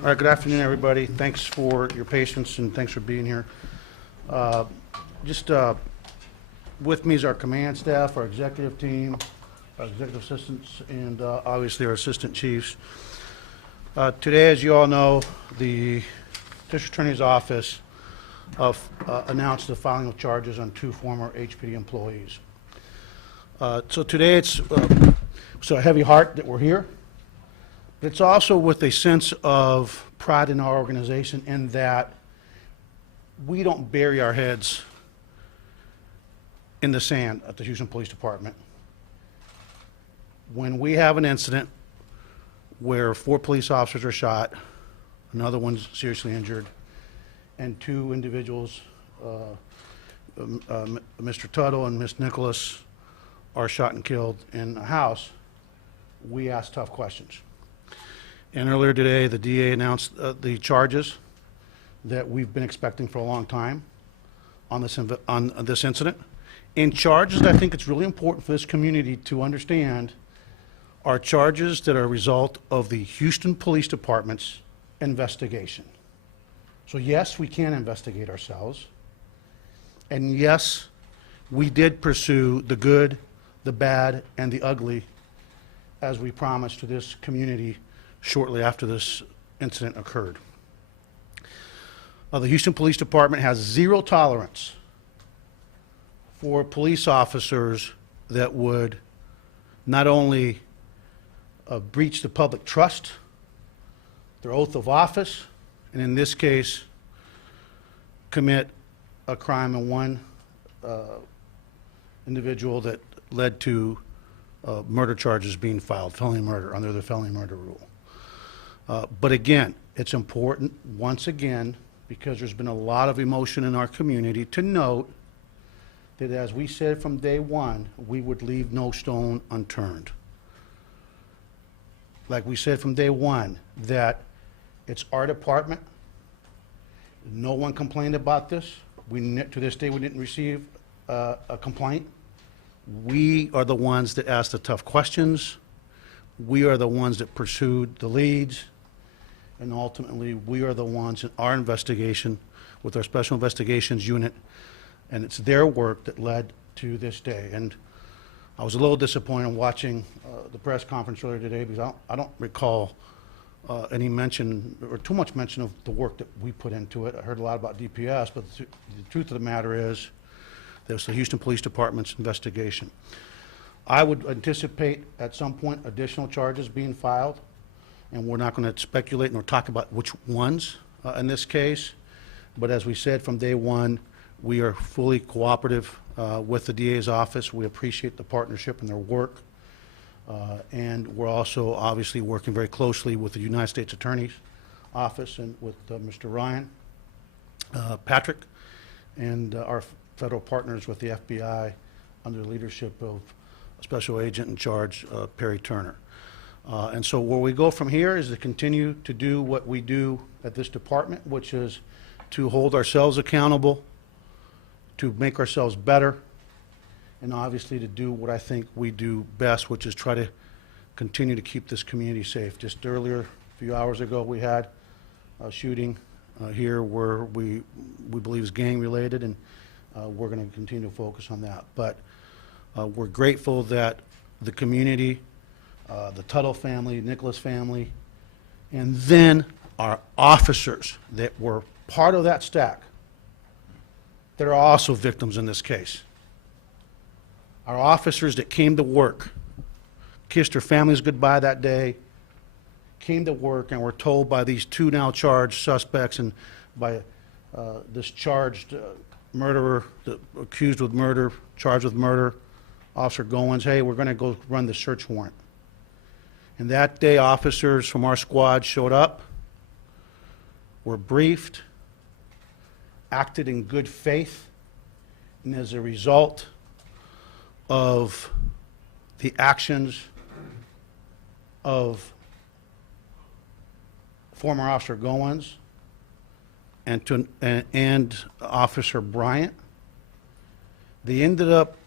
All right, good afternoon, everybody. Thanks for your patience and thanks for being here. Just with me is our command staff, our executive team, our executive assistants, and obviously our assistant chiefs. Today, as you all know, the District Attorney's Office announced the filing of charges on 2 former HPD employees. So today it's a heavy heart that we're here. It's also with a sense of pride in our organization in that we don't bury our heads in the sand at the Houston Police Department. When we have an incident where 4 police officers are shot, another one's seriously injured, and 2 individuals, Mr. Tuttle and Ms. Nicholas, are shot and killed in a house, we ask tough questions. And earlier today, the DA announced the charges that we've been expecting for a long time on this incident. And charges that I think it's really important for this community to understand are charges that are a result of the Houston Police Department's investigation. So yes, we can investigate ourselves. And yes, we did pursue the good, the bad, and the ugly as we promised to this community shortly after this incident occurred. The Houston Police Department has 0 tolerance for police officers that would not only breach the public trust, their oath of office, and in this case, commit a crime in one individual that led to murder charges being filed, felony murder, under the felony murder rule. But again, it's important, once again, because there's been a lot of emotion in our community, to note that as we said from day one, we would leave no stone unturned. Like we said from day one, that it's our department. No one complained about this. To this day, we didn't receive a complaint. We are the ones that asked the tough questions. We are the ones that pursued the leads. And ultimately, we are the ones in our investigation with our Special Investigations Unit, and it's their work that led to this day. And I was a little disappointed watching the press conference earlier today because I don't recall any mention or too much mention of the work that we put into it. I heard a lot about DPS, but the truth of the matter is that it's the Houston Police Department's investigation. I would anticipate at some point additional charges being filed, and we're not going to speculate nor talk about which ones in this case. But as we said from day one, we are fully cooperative with the DA's office. We appreciate the partnership and their work. And we're also obviously working very closely with the United States Attorney's Office and with Mr. Ryan Patrick and our federal partners with the FBI under the leadership of Special Agent in Charge Perry Turner. And so where we go from here is to continue to do what we do at this department, which is to hold ourselves accountable, to make ourselves better, and obviously to do what I think we do best, which is try to continue to keep this community safe. Just earlier, a few hours ago, we had a shooting here where we believe is gang related, and we're going to continue to focus on that. But we're grateful that the community, the Tuttle family, Nicholas family, and then our officers that were part of that stack that are also victims in this case. Our officers that came to work, kissed their families goodbye that day, came to work and were told by these 2 now charged suspects and by this charged murderer, accused with murder, charged with murder, Officer Goins, hey, we're going to go run the search warrant. And that day, officers from our squad showed up, were briefed, acted in good faith, and as a result of the actions of former Officer Goins and Officer Bryant, they ended up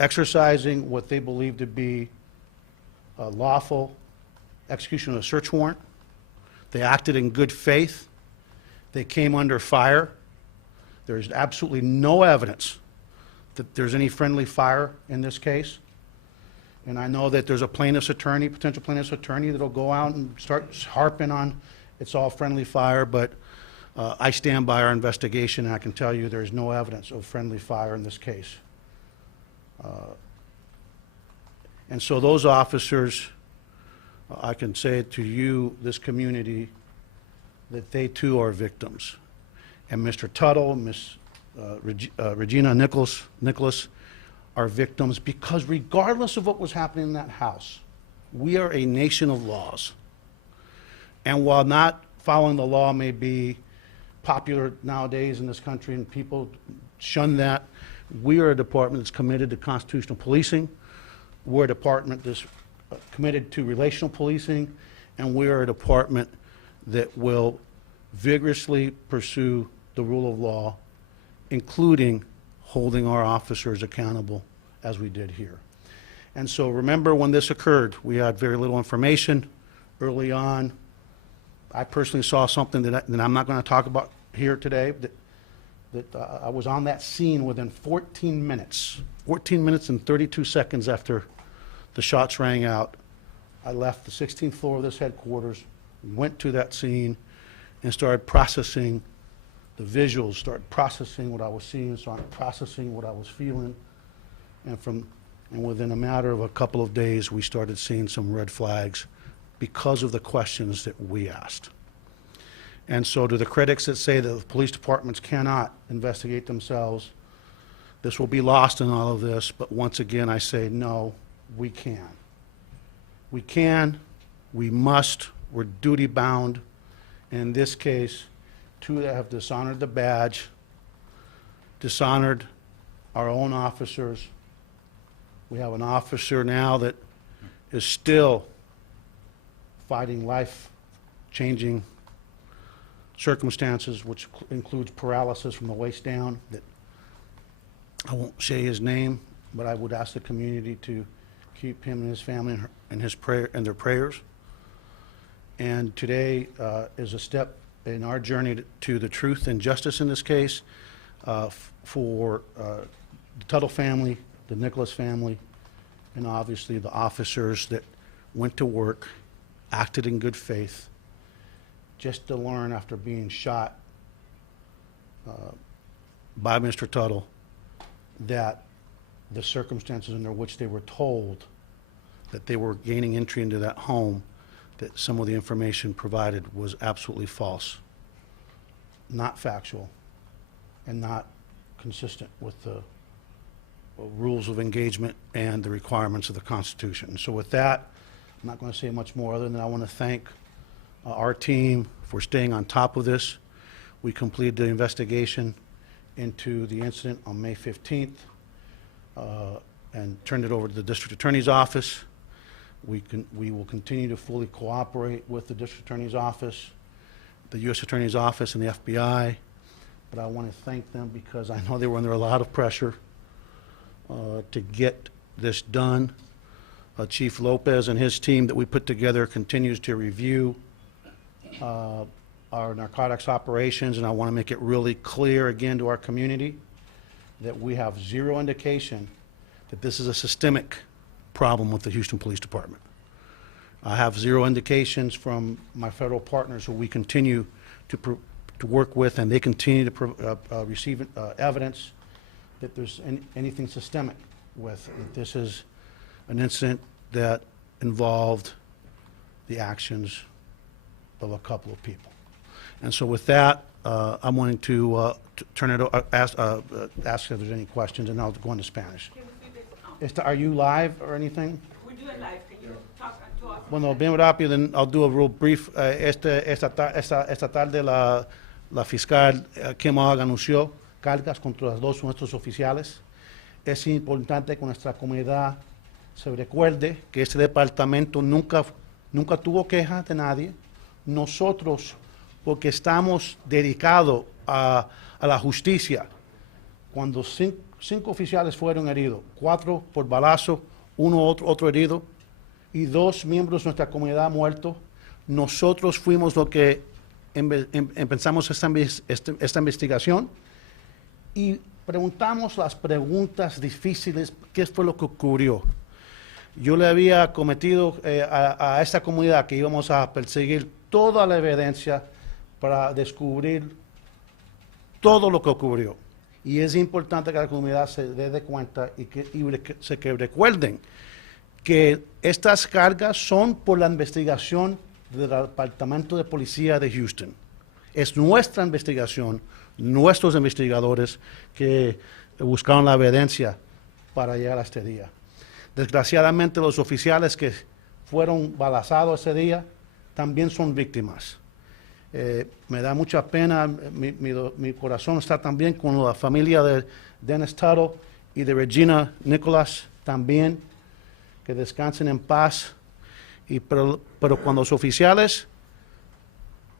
exercising what they believed to be a lawful execution of a search warrant. They acted in good faith. They came under fire. There's absolutely no evidence that there's any friendly fire in this case. And I know that there's a plaintiff's attorney, potential plaintiff's attorney, that'll go out and start harping on it's all friendly fire, but I stand by our investigation, and I can tell you there's no evidence of friendly fire in this case. And so those officers, I can say to you, this community, that they too are victims. And Mr. Tuttle, Ms. Regina Nicholas are victims because regardless of what was happening in that house, we are a nation of laws. And while not following the law may be popular nowadays in this country and people shun that, we are a department that's committed to constitutional policing. We're a department that's committed to relational policing, and we are a department that will vigorously pursue the rule of law, including holding our officers accountable as we did here. And so remember when this occurred, we had very little information early on. I personally saw something that I'm not going to talk about here today, that I was on that scene within 14 minutes and 32 seconds after the shots rang out. I left the 16th floor of this headquarters, went to that scene, and started processing the visuals, started processing what I was seeing, started processing what I was feeling. And within a matter of a couple of days, we started seeing some red flags because of the questions that we asked. And so to the critics that say that the police departments cannot investigate themselves, this will be lost in all of this, but once again I say no, we can. We can, we must, we're duty bound. And in this case, two that have dishonored the badge, dishonored our own officers. We have an officer now that is still fighting life-changing circumstances, which includes paralysis from the waist down. That I won't say his name, but I would ask the community to keep him and his family in their prayers. And today is a step in our journey to the truth and justice in this case for the Tuttle family, the Nicholas family, and obviously the officers that went to work, acted in good faith, just to learn after being shot by Mr. Tuttle that the circumstances under which they were told that they were gaining entry into that home, that some of the information provided was absolutely false, not factual, and not consistent with the rules of engagement and the requirements of the Constitution. So with that, I'm not going to say much more other than I want to thank our team for staying on top of this. We completed the investigation into the incident on May 15th and turned it over to the District Attorney's Office. We will continue to fully cooperate with the District Attorney's Office, the U.S. Attorney's Office, and the FBI. But I want to thank them because I know they were under a lot of pressure to get this done. Chief Lopez and his team that we put together continues to review our narcotics operations, and I want to make it really clear again to our community that we have zero indication that this is a systemic problem with the Houston Police Department. I have zero indications from my federal partners who we continue to work with, and they continue to receive evidence that there's anything systemic with it. This is an incident that involved the actions of a couple of people. And so with that, I'm wanting to turn it ask if there's any questions, and I'll go into Spanish. Are you live or anything? We're doing live. Can you talk to us? Bueno, bien rápido, then I'll do a real brief. Esta tarde la fiscal Kim Ogg anunció cargas contra los dos nuestros oficiales. Es importante que nuestra comunidad se recuerde que este departamento nunca tuvo queja de nadie. Nosotros, porque estamos dedicados a la justicia, cuando cinco oficiales fueron heridos, 4 por balazo, otro herido, y 2 miembros de nuestra comunidad muertos, nosotros fuimos lo que empezamos esta investigación y preguntamos las preguntas difíciles, ¿qué fue lo que ocurrió? Yo le había cometido a esta comunidad que íbamos a perseguir toda la evidencia para descubrir todo lo que ocurrió. Y es importante que la comunidad se dé cuenta y que recuerden que estas cargas son por la investigación del Departamento de Policía de Houston. Es nuestra investigación, nuestros investigadores que buscaron la evidencia para llegar a este día. Desgraciadamente, los oficiales que fueron balazados ese día también son víctimas. Me da mucha pena, mi corazón está también con la familia de Dennis Tuttle y de Regina Nicholas también, que descansen en paz. Pero cuando los oficiales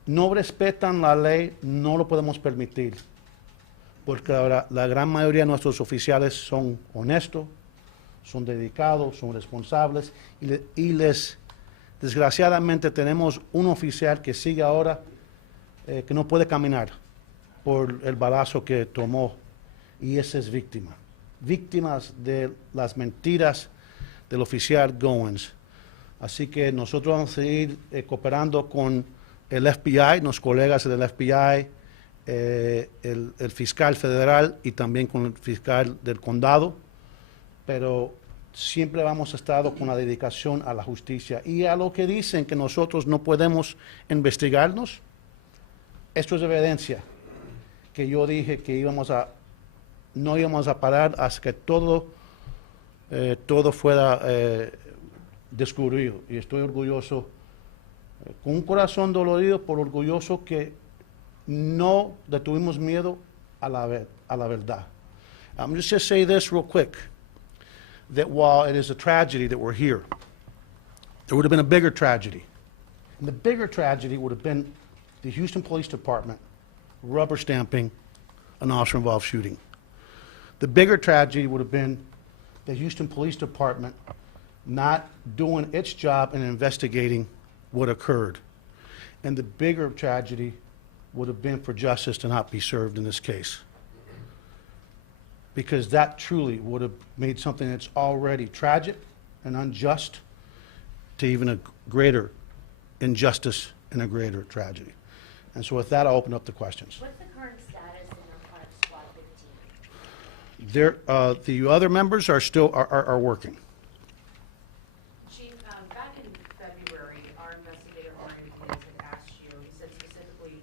no respetan la ley, no lo podemos permitir, porque la gran mayoría de nuestros oficiales son honestos, son dedicados, son responsables, y desgraciadamente tenemos un oficial que sigue ahora que no puede caminar por el balazo que tomó, y esa es víctima. Víctimas de las mentiras del oficial Goins. Así que nosotros vamos a seguir cooperando con el FBI, los colegas del FBI, el fiscal federal y también con el fiscal del condado, pero siempre vamos a estar con la dedicación a la justicia. Y a lo que dicen que nosotros no podemos investigarnos, esto es evidencia que yo dije que no íbamos a parar hasta que todo fuera descubierto. Y estoy orgulloso, con un corazón dolorido, por orgulloso que no detuvimos miedo a la verdad. I'm just going to say this real quick, that while it is a tragedy that we're here, there would have been a bigger tragedy. And the bigger tragedy would have been the Houston Police Department rubber stamping an officer-involved shooting. The bigger tragedy would have been the Houston Police Department not doing its job in investigating what occurred. And the bigger tragedy would have been for justice to not be served in this case. Because that truly would have made something that's already tragic and unjust to even a greater injustice and a greater tragedy. And so with that, I'll open up the questions. What's the current status in Narcotics Squad 15? The other members are still are working. Chief, back in February, our investigator, Mario Diaz, had asked you, he said specifically,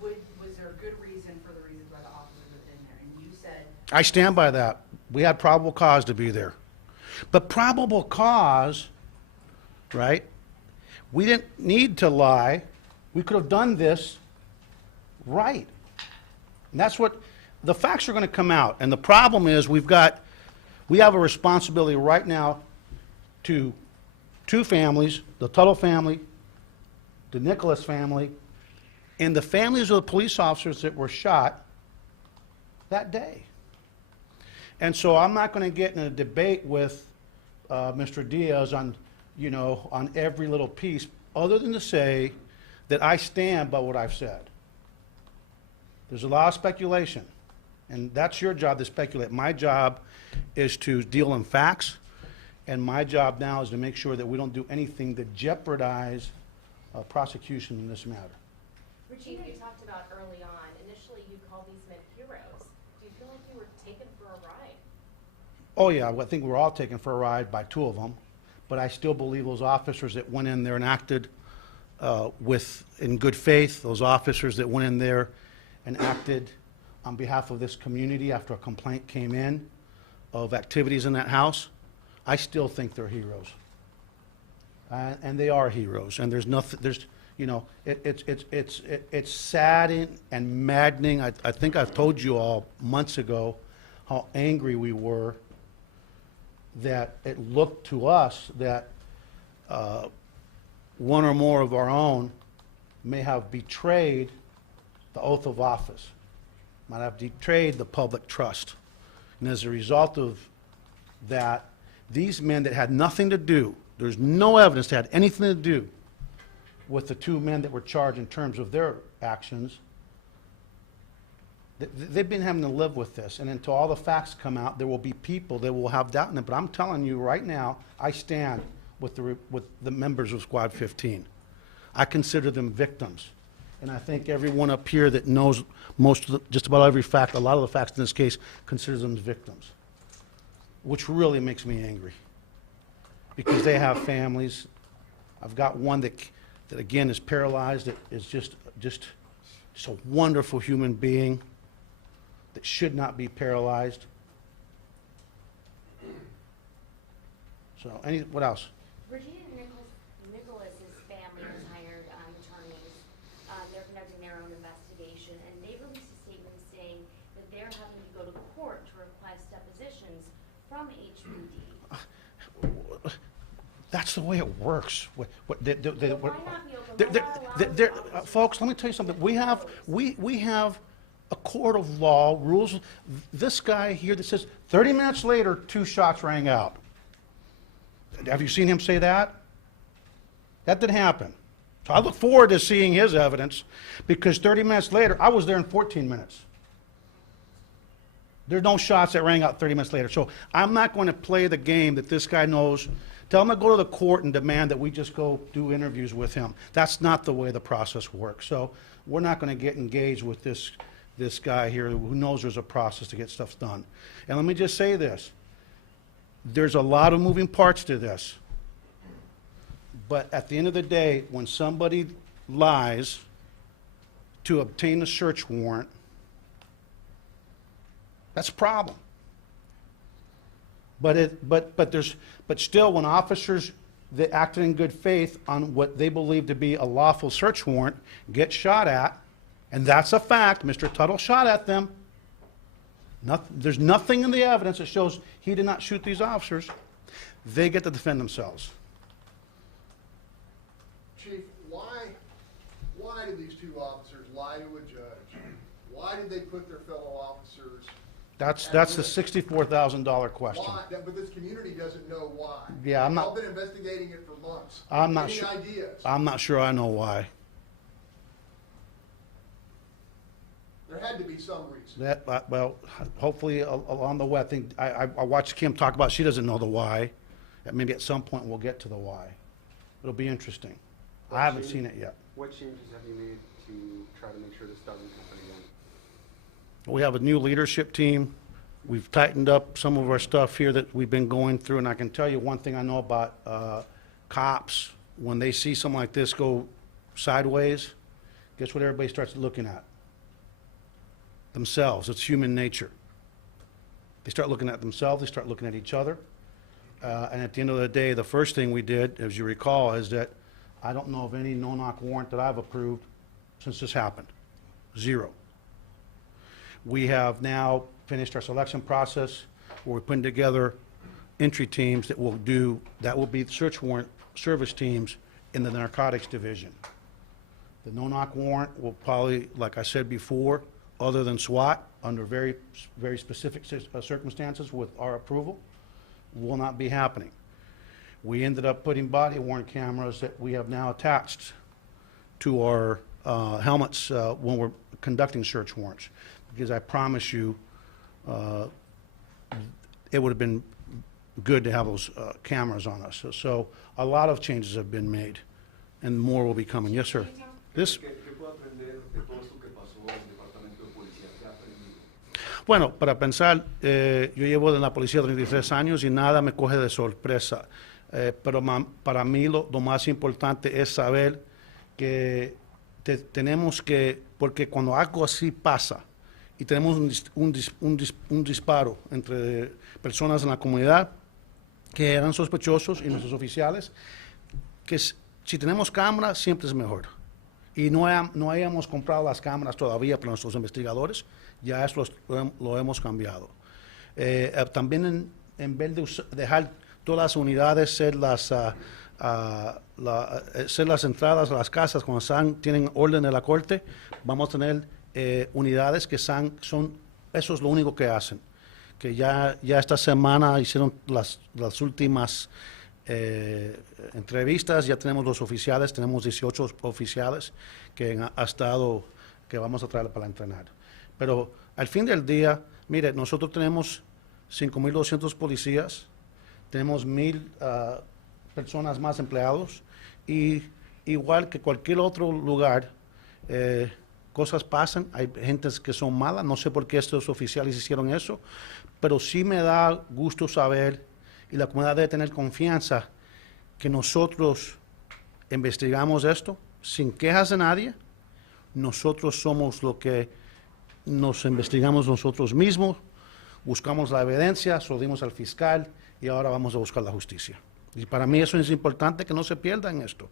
was there a good reason for the reasons why the officers were in there? And you said, I stand by that. We had probable cause to be there. But probable cause, right? We didn't need to lie. We could have done this right. And that's what, the facts are going to come out. And the problem is we have a responsibility right now to two families, the Tuttle family, the Nicholas family, and the families of the police officers that were shot that day. And so I'm not going to get in a debate with Mr. Diaz on every little piece, other than to say that I stand by what I've said. There's a lot of speculation, and that's your job to speculate. My job is to deal in facts, and my job now is to make sure that we don't do anything to jeopardize prosecution in this matter. Regina, you talked about early on, initially you called these men heroes. Do you feel like you were taken for a ride? Oh yeah, I think we're all taken for a ride by two of them, but I still believe those officers that went in there and acted in good faith, those officers that went in there and acted on behalf of this community after a complaint came in of activities in that house, I still think they're heroes. And they are heroes. And there's nothing, it's sad and maddening. I think I've told you all months ago how angry we were that it looked to us that one or more of our own may have betrayed the oath of office, might have betrayed the public trust. And as a result of that, these men that had nothing to do, there's no evidence they had anything to do with the two men that were charged in terms of their actions. They've been having to live with this, and until all the facts come out, there will be people that will have doubt in it. But I'm telling you right now, I stand with the members of Squad 15. I consider them victims. And I think everyone up here that knows just about every fact, a lot of the facts in this case, considers them victims, which really makes me angry because they have families. I've got one that again is paralyzed, that is just a wonderful human being that should not be paralyzed. So, what else? Regina Nicholas's family has hired attorneys. They're conducting their own investigation, and they released a statement saying that they're having to go to court to request depositions from HPD. That's the way it works. Why not be open? Why not allow Folks, let me tell you something. We have a court of law, rules. This guy here that says 30 minutes later, 2 shots rang out. Have you seen him say that? That didn't happen. So I look forward to seeing his evidence because 30 minutes later, I was there in 14 minutes. There's no shots that rang out 30 minutes later. So I'm not going to play the game that this guy knows. Tell him to go to the court and demand that we just go do interviews with him. That's not the way the process works. So we're not going to get engaged with this guy here who knows there's a process to get stuff done. And let me just say this. There's a lot of moving parts to this. But at the end of the day, when somebody lies to obtain a search warrant, that's a problem. But still, when officers that acted in good faith on what they believe to be a lawful search warrant get shot at, and that's a fact, Mr. Tuttle shot at them. There's nothing in the evidence that shows he did not shoot these officers. They get to defend themselves. Chief, why did these 2 officers lie to a judge? Why did they put their fellow officers? That's the $64,000 question. Why? But this community doesn't know why. Yeah, I'm not. I've been investigating it for months. I'm not Any sure. ideas? I'm not sure I know why. There had to be some reason. Well, hopefully along the way, I think, I watched Kim talk about, she doesn't know the why. And maybe at some point we'll get to the why. It'll be interesting. I haven't seen it yet. What changes have you made to try to make sure this doesn't happen again? We have a new leadership team. We've tightened up some of our stuff here that we've been going through, and I can tell you one thing I know about cops. When they see something like this go sideways, guess what everybody starts looking at? Themselves. It's human nature. They start looking at themselves, they start looking at each other. And at the end of the day, the first thing we did, as you recall, is that I don't know of any no-knock warrant that I've approved since this happened. 0. We have now finished our selection process where we're putting together entry teams that will be search warrant service teams in the narcotics division. The no-knock warrant will probably, like I said before, other than SWAT, under very, very specific circumstances with our approval, will not be happening. We ended up putting body-worn cameras that we have now attached to our helmets when we're conducting search warrants, because I promise you, it would have been good to have those cameras on us. So a lot of changes have been made, and more will be coming. Yes, sir. This. Bueno, para pensar, yo llevo en la policía 33 años y nada me coge de sorpresa. Pero para mí lo más importante es saber que tenemos que, porque cuando algo así pasa y tenemos un disparo entre personas en la comunidad que eran sospechosos y nuestros oficiales, que si tenemos cámaras siempre es mejor. Y no hayamos comprado las cámaras todavía para nuestros investigadores, ya eso lo hemos cambiado. También en vez de dejar todas las unidades ser las entradas a las casas cuando tienen orden de la corte, vamos a tener unidades que son, eso es lo único que hacen. Que ya esta semana hicieron las últimas entrevistas, ya tenemos los oficiales, tenemos 18 oficiales que vamos a traer para entrenar. Pero al fin del día, mire, nosotros tenemos 5,200 policías, tenemos 1,000 personas más empleados, y igual que cualquier otro lugar, cosas pasan, hay gentes que son malas, no sé por qué estos oficiales hicieron eso, pero sí me da gusto saber, y la comunidad debe tener confianza, que nosotros investigamos esto sin quejas de nadie. Nosotros somos lo que nos investigamos nosotros mismos, buscamos la evidencia, se lo dimos al fiscal y ahora vamos a buscar la justicia. Y para mí eso es importante, que no se pierda en esto,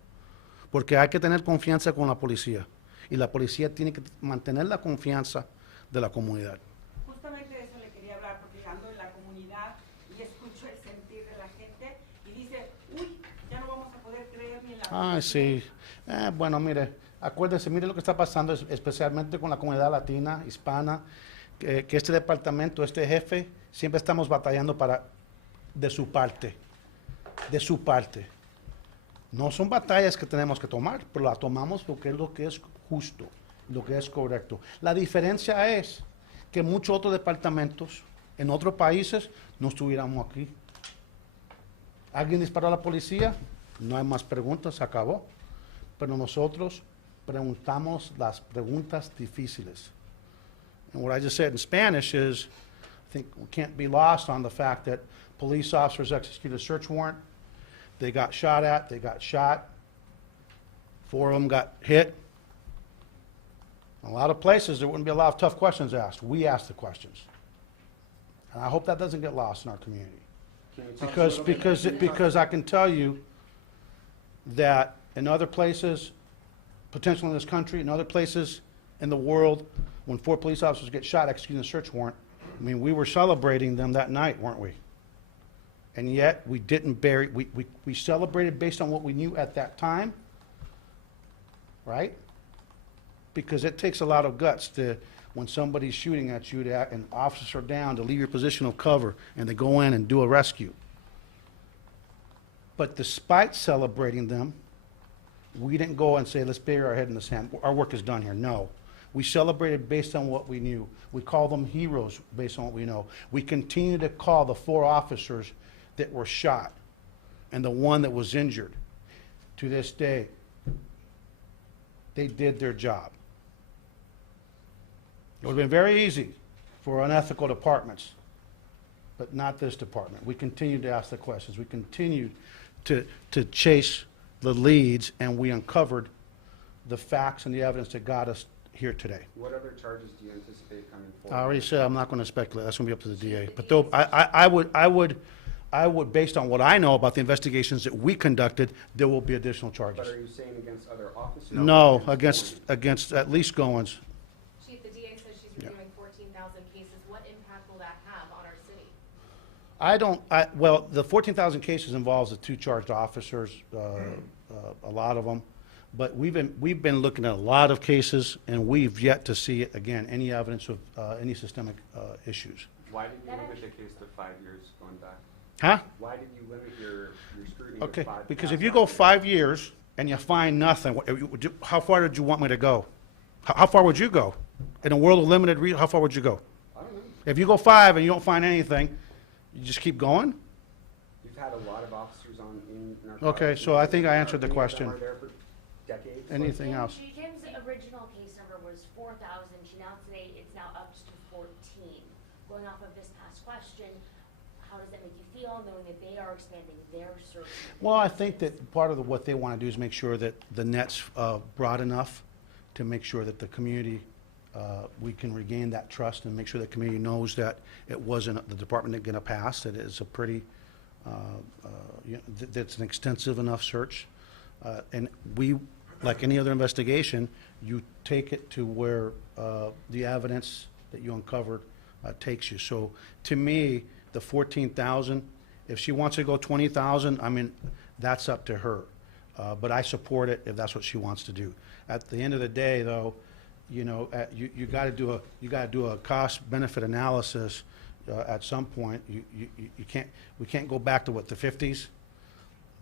porque hay que tener confianza con la policía, y la policía tiene que mantener la confianza de la comunidad. Justamente de eso le quería hablar, porque ando en la comunidad y escucho el sentir de la gente y dice, uy, ya no vamos a poder creer ni en la... Sí. Bueno, mire, acuérdese, mire lo que está pasando, especialmente con la comunidad latina, hispana, que este departamento, este jefe, siempre estamos batallando de su parte. No son batallas que tenemos que tomar, pero las tomamos porque es lo que es justo, lo que es correcto. La diferencia es que muchos otros departamentos en otros países no estuviéramos aquí. ¿Alguien disparó a la policía? No hay más preguntas, se acabó. Pero nosotros preguntamos las preguntas difíciles. And what I just said in Spanish is, I think we can't be lost on the fact that police officers executed a search warrant. They got shot at, they got shot. 4 of them got hit. In a lot of places, there wouldn't be a lot of tough questions asked. We asked the questions. And I hope that doesn't get lost in our community. Can you talk a little bit- Because I can tell you that in other places, potentially in this country, in other places in the world, when 4 police officers get shot executing a search warrant, I mean, we were celebrating them that night, weren't we? And yet, we didn't bury, we celebrated based on what we knew at that time, right? Because it takes a lot of guts to, when somebody's shooting at you, and officers are down, to leave your position of cover, and they go in and do a rescue. But despite celebrating them, we didn't go and say, let's bury our head in the sand. Our work is done here. No. We celebrated based on what we knew. We call them heroes based on what we know. We continue to call the 4 officers that were shot and the one that was injured. To this day, they did their job. It would have been very easy for unethical departments, but not this department. We continued to ask the questions. We continued to chase the leads, and we uncovered the facts and the evidence that got us here today. What other charges do you anticipate coming forward? I already said I'm not going to speculate. That's going to be up to the DA. But though, I would, based on what I know about the investigations that we conducted, there will be additional But charges. are you saying against other officers? No, Or against at least Goins. Chief, the DA says she's reviewing 14,000 cases. What impact will that have on our city? Well, the 14,000 cases involves the 2 charged officers, a lot of them. But we've been looking at a lot of cases, and we've yet to see, again, any evidence of any systemic issues. Why did you limit the case to 5 years going back? Huh? Why did you limit your scrutiny to Okay, 5 because past if you go 5 5 years and you find nothing, how far did you want me to go? How far would you go? In a world of limited, how far would you go? I don't know. If you go 5 and you don't find anything, you just keep going? We've had a lot of officers in our. Okay, province. so I think I answered the Many of them question. are there for decades. Anything else? Kim's original case number was 4,000. She now today, it's now up to 14. Going off of this past question, how does that make you feel, knowing that they are expanding their search? Well, I think that part of what they want to do is make sure that the net's broad enough to make sure that the community, we can regain that trust and make sure the community knows that it wasn't the department that going to pass, that it's a pretty, that's an extensive enough search. And we, like any other investigation, you take it to where the evidence that you uncovered takes you. So to me, the 14,000, if she wants to go 20,000, I mean, that's up to her. But I support it if that's what she wants to do. At the end of the day, though, you know, you got to do a cost benefit analysis at some point. We can't go back to what, the 50s?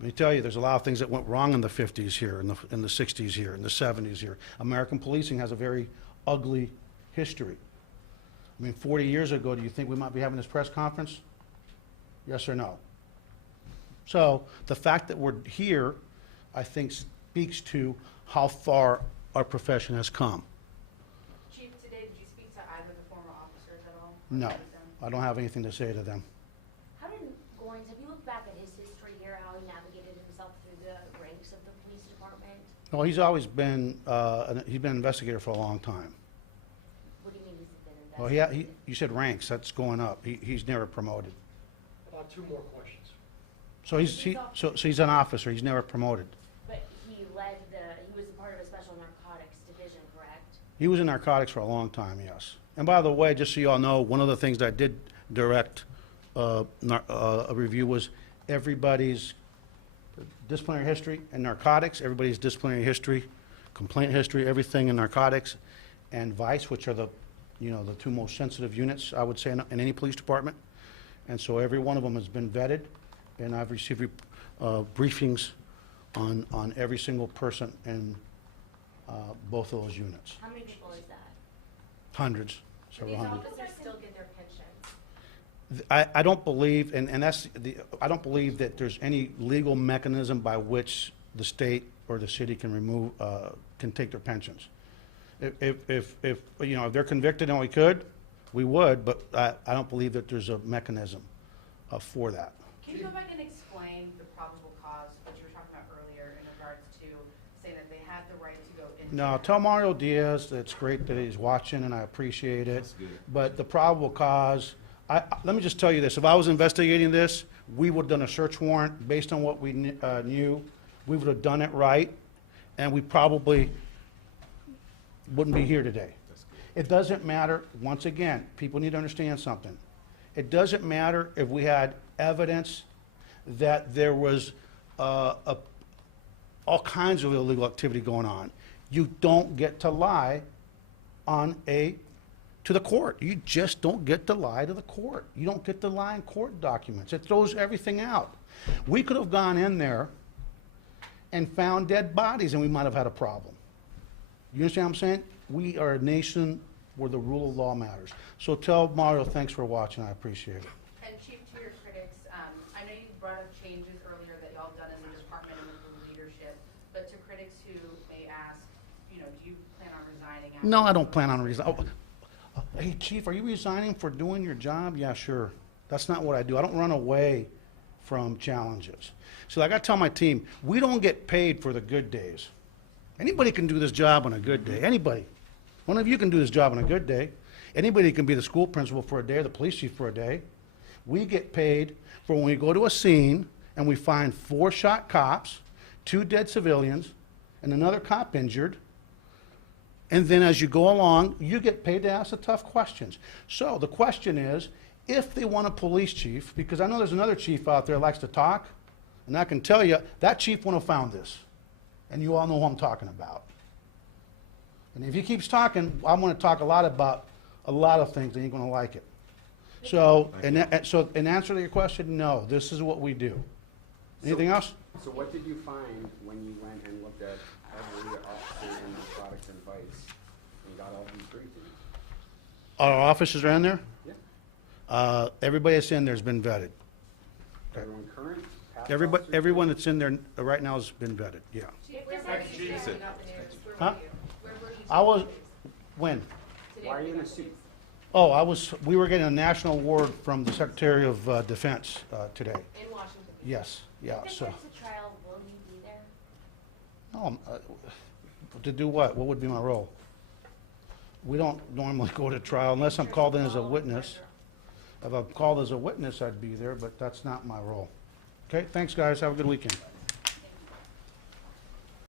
Let me tell you, there's a lot of things that went wrong in the 50s here, in the 60s here, in the 70s here. American policing has a very ugly history. I mean, 40 years ago, do you think we might be having this press conference? Yes or no? So the fact that we're here, I think, speaks to how far our profession has come. Chief, today, did you speak to either of the former officers at all? No, With them? I don't have anything to say to them. How did Goins, have you looked back at his history here, how he navigated himself through the ranks of the police department? Well, he's always been, he's been an investigator for a long time. What do you mean he's been Well, investigated? you said ranks, that's going up. He's never promoted. Two more questions. So so he's an officer, he's never promoted. But he led he was a part of a special narcotics division, correct? He was in narcotics for a long time, yes. And by the way, just so you all know, one of the things that I did direct a review was everybody's disciplinary history in narcotics, everybody's disciplinary history, complaint history, everything in narcotics, and vice, which are the two most sensitive units, I would say, in any police department. And so every one of them has been vetted, and I've received briefings on every single person in both of those units. How many people is that? Hundreds, Do several these hundred. officers still get their pensions? I don't believe, and that's I don't believe that there's any legal mechanism by which the state or the city can remove, can take their pensions. If they're convicted and we would, but I don't believe that there's a mechanism for that. Can you go back and explain the probable cause, which you were talking about earlier in regards to saying that they had the right to go into? No, tell Mario Diaz that it's great that he's watching, and I appreciate it. But the probable cause, let me just tell you this. If I was investigating this, we would have done a search warrant based on what we knew. We would have done it right, and we probably wouldn't be here today. It doesn't matter, once again, people need to understand something. It doesn't matter if we had evidence that there was all kinds of illegal activity going on. You don't get to lie to the court. You just don't get to lie to the court. You don't get to lie in court documents. It throws everything out. We could have gone in there and found dead bodies, and we might have had a problem. You understand what I'm saying? We are a nation where the rule of law matters. So tell Mario, thanks for watching, I appreciate it. And Chief, to your critics, I know you brought up changes earlier that y'all done in the department and with the leadership, but to critics who may ask, do you plan on resigning? After No, I don't plan on resigning. Hey, Chief, are you resigning for doing your job? Yeah, sure. That's not what I do. I don't run away from challenges. So like I tell my team, we don't get paid for the good days. Anybody can do this job on a good day. Anybody. One of you can do this job on a good day. Anybody can be the school principal for a day or the police chief for a day. We get paid for when we go to a scene and we find 4 shot cops, 2 dead civilians, and another cop injured. And then as you go along, you get paid to ask the tough questions. So the question is, if they want a police chief, because I know there's another chief out there that likes to talk, and I can tell you, that chief wouldn't have found this. And you all know who I'm talking about. And if he keeps talking, I'm going to talk a lot about a lot of things, and you're going to like it. So, in answer to your question, no, this is what we do. Anything else? So what did you find when you went and looked at every officer in narcotics and vice and got all these briefings? Our officers are in there? Yeah. Everybody that's in there has been vetted. Everyone current? Past Everybody, officers? everyone that's in there right now has been vetted, yeah. Chief, where were you showing up in news? Where Huh? were you? Where were you? I was, taking news? when? Today Why are we you in got a the suit? news. Oh, we were getting a national award from the Secretary of Defense today. In Washington. Yes, yeah, If so. it gets to trial, will you be there? To do what? What would be my role? We don't normally go to trial unless I'm called in as a witness. If I'm called as a witness, I'd be there, but that's not my role. Okay, thanks, guys. Have a good weekend.